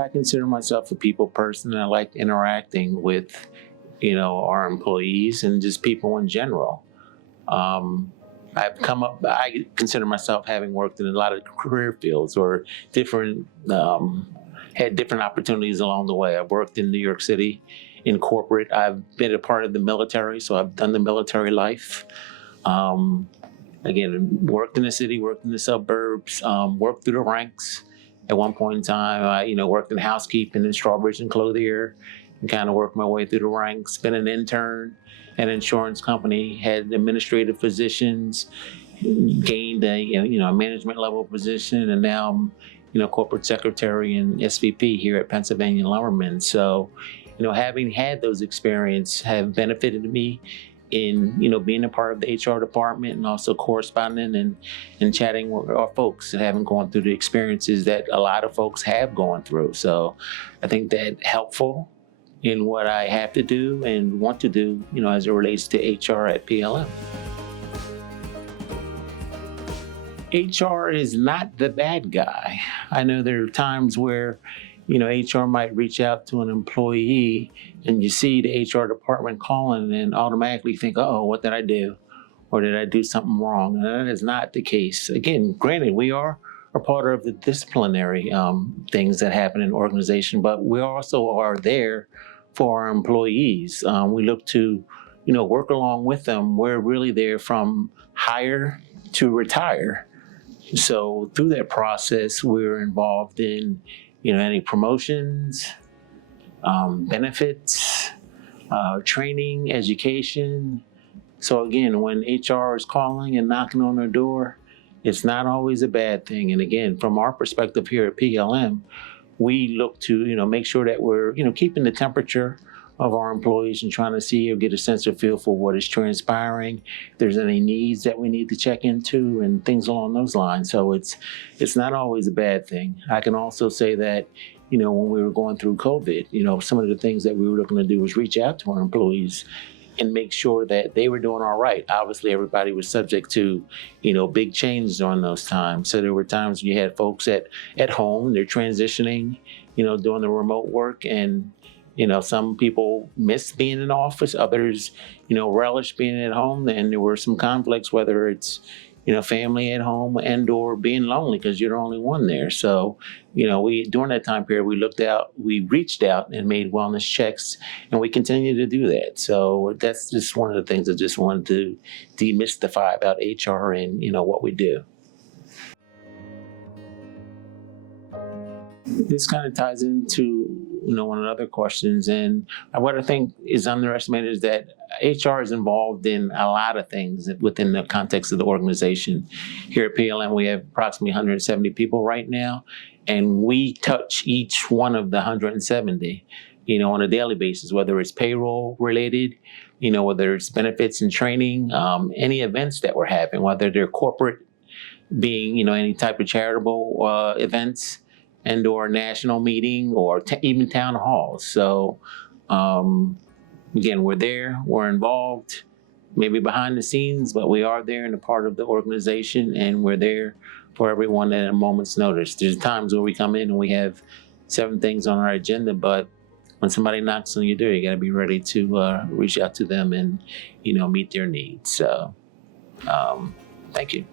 I consider myself a people person, and I like interacting with, our employees and just people in general. I consider myself having worked in a lot of career fields or had different opportunities along the way. I've worked in New York City in corporate. I've been a part of the military, so I've done the military life. Again, worked in the city, worked in the suburbs, worked through the ranks. At one point in time, I worked in housekeeping in Strawbridge and Clothier, and kind of worked my way through the ranks. Been an intern at an insurance company, had administrative positions, gained a management level position, and now I'm corporate secretary and SVP here at Pennsylvania Lumberman. So, having had those experiences have benefited me in being a part of the HR department, and also corresponding and chatting with our folks and having gone through the experiences that a lot of folks have gone through. So I think that helpful in what I have to do and want to do, as it relates to HR at PLM. HR is not the bad guy. I know there are times where HR might reach out to an employee and you see the HR department calling and automatically think, oh, what did I do? Or did I do something wrong? And that is not the case. Again, granted, we are a part of the disciplinary things that happen in an organization, but we also are there for our employees. We look to, work along with them. We're really there from hire to retire. So through that process, we're involved in any promotions, benefits, training, education. So again, when HR is calling and knocking on their door, it's not always a bad thing. And again, from our perspective here at PLM, we look to, make sure that we're, keeping the temperature of our employees and trying to see or get a sense or feel for what is transpiring, if there's any needs that we need to check into and things along those lines. So it's not always a bad thing. I can also say that, when we were going through COVID, some of the things that we were looking to do was reach out to our employees and make sure that they were doing all right. Obviously, everybody was subject to, big changes during those times. So there were times when you had folks at home, they're transitioning, doing the remote work, and some people miss being in office, others, relish being at home. And there were some conflicts, whether it's, family at home and or being lonely because you're the only one there. So, during that time period, we reached out and made wellness checks, and we continue to do that. So that's just one of the things I just wanted to demystify about HR and, what we do. This kind of ties into, one of the other questions. And what I think is underestimated is that HR is involved in a lot of things within the context of the organization. Here at PLM, we have approximately 170 people right now, and we touch each one of the 170, on a daily basis, whether it's payroll related, whether it's benefits and training, any events that we're having, whether they're corporate, being, any type of charitable events, and or national meeting, or even town halls. So again, we're there, we're involved, maybe behind the scenes, but we are there and a part of the organization, and we're there for everyone at a moment's notice. There's times where we come in and we have 7 things on our agenda, but when somebody knocks on your door, you got to be ready to reach out to them and, meet their needs. So thank you.